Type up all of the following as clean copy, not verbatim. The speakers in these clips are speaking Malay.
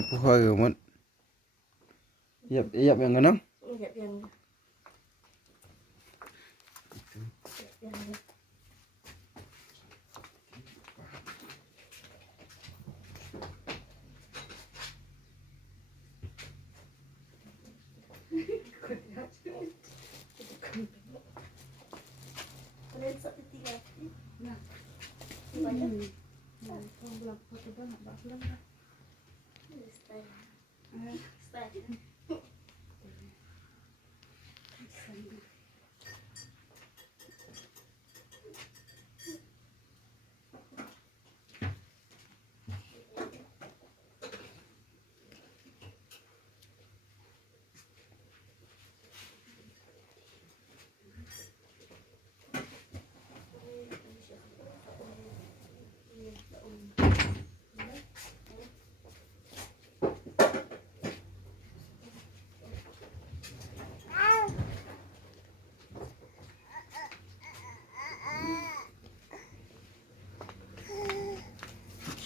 Buhay man. Iyap yang ganang. Iyap yang. Iyap yang.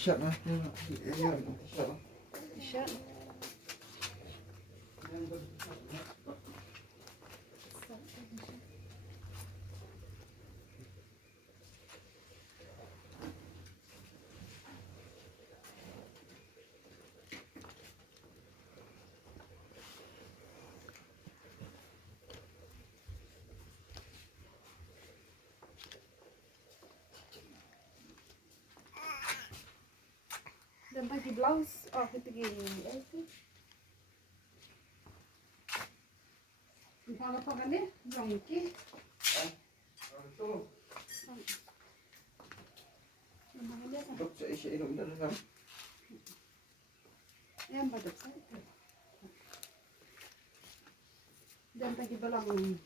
Shut lah. Shut lah. Shut. Dan pakai blouse, kita gini. Kalau pakai ni, jongki. Dok sa isa inom na lang. Yan ba dok sa? Dan pakai balang kumpul.